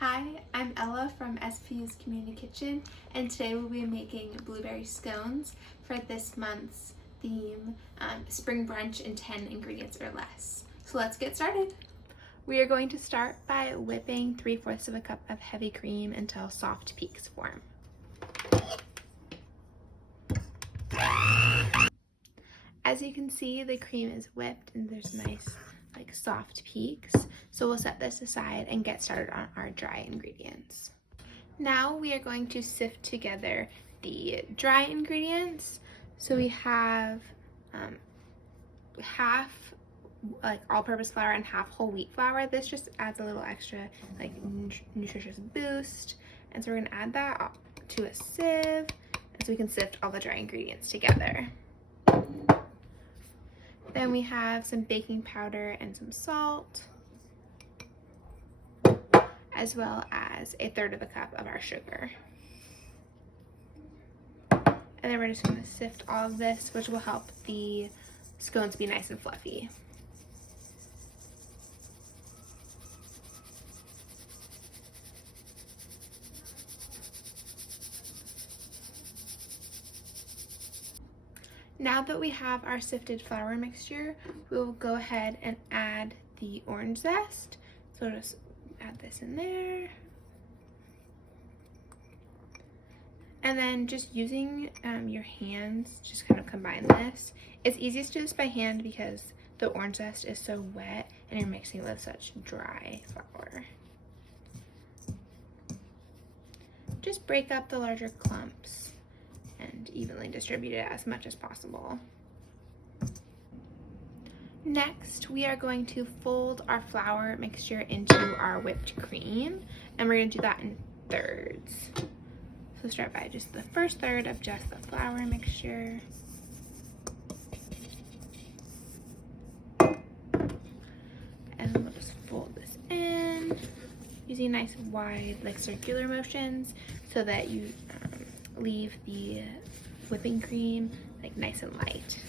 Hi, I'm Ella from SPU's Community Kitchen, and today we'll be making blueberry scones for this month's theme, Spring Brunch in 10 ingredients or less. So let's get started. We are going to start by whipping 3/4 of a cup of heavy cream until soft peaks form. As you can see, the cream is whipped and there's nice soft peaks. So we'll set this aside and get started on our dry ingredients. Now we are going to sift together the dry ingredients. So we have half all-purpose flour and half whole wheat flour. This just adds a little extra nutritious boost. And so we're gonna add that to a sieve, and so we can sift all the dry ingredients together. Then we have some baking powder and some salt, as well as 1/3 of a cup of our sugar. And then we're just going to sift all of this, which will help the scones be nice and fluffy. Now that we have our sifted flour mixture, we will go ahead and add the orange zest. So just add this in there. And then just using your hands, just kind of combine this. It's easiest to do this by hand because the orange zest is so wet and you're mixing with such dry flour. Just break up the larger clumps and evenly distribute it as much as possible. Next, we are going to fold our flour mixture into our whipped cream, and we're going to do that in thirds. So start by just the first third of just the flour mixture. And then we'll just fold this in using nice wide circular motions so that you leave the whipping cream nice and light.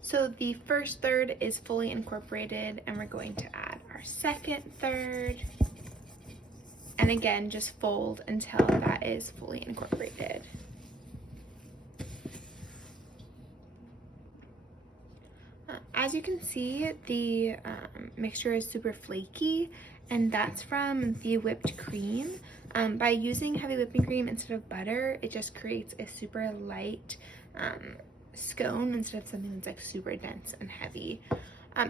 So the first third is fully incorporated, and we're going to add our second third. And again, just fold until that is fully incorporated. As you can see, the mixture is super flaky, and that's from the whipped cream. By using heavy whipping cream instead of butter, it just creates a super light scone instead of something that's super dense and heavy.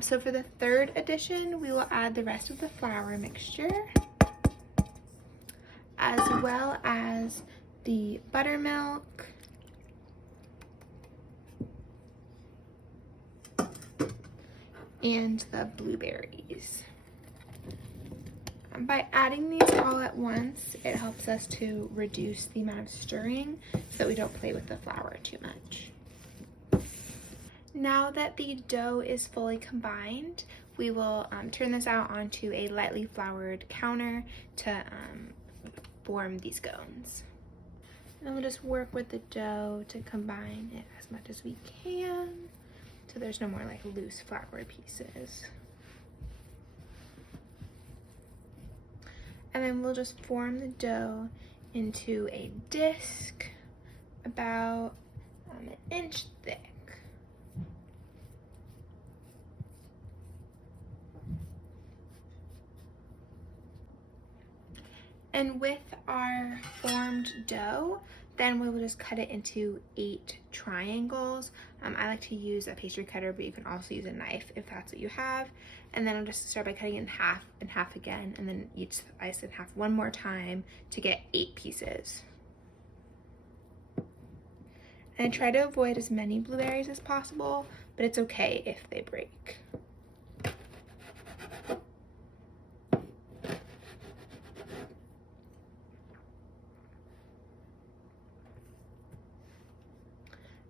So for the third addition, we will add the rest of the flour mixture, as well as the buttermilk, and the blueberries. By adding these all at once, it helps us to reduce the amount of stirring so that we don't play with the flour too much. Now that the dough is fully combined, we will turn this out onto a lightly floured counter to form these scones. And then we'll just work with the dough to combine it as much as we can so there's no more loose flour pieces. And then we'll just form the dough into a disc about 1 inch thick. And with our formed dough, then we will just cut it into 8 triangles. I like to use a pastry cutter, but you can also use a knife if that's what you have. And then I'll just start by cutting it in half again, and then each slice in half one more time to get 8 pieces. And try to avoid as many blueberries as possible, but it's okay if they break.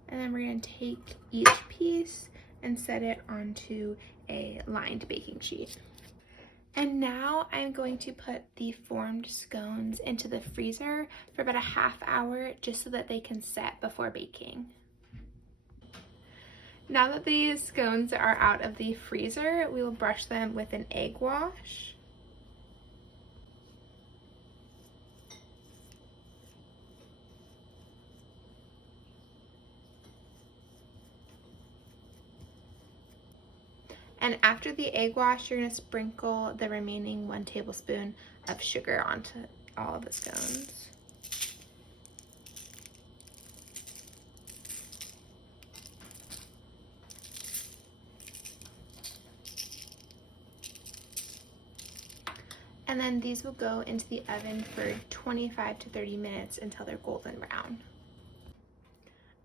And then we're going to take each piece and set it onto a lined baking sheet. And now I'm going to put the formed scones into the freezer for about a ½ hour just so that they can set before baking. Now that these scones are out of the freezer, we will brush them with an egg wash. And after the egg wash, you're going to sprinkle the remaining 1 tablespoon of sugar onto all of the scones. And then these will go into the oven for 25 to 30 minutes until they're golden brown.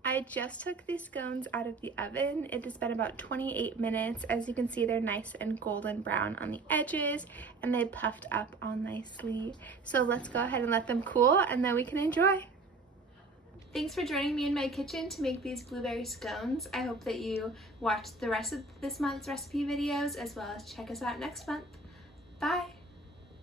I just took these scones out of the oven. It has been about 28 minutes. As you can see, they're nice and golden brown on the edges and they puffed up all nicely. So let's go ahead and let them cool and then we can enjoy. Thanks for joining me in my kitchen to make these blueberry scones. I hope that you watch the rest of this month's recipe videos as well as check us out next month. Bye!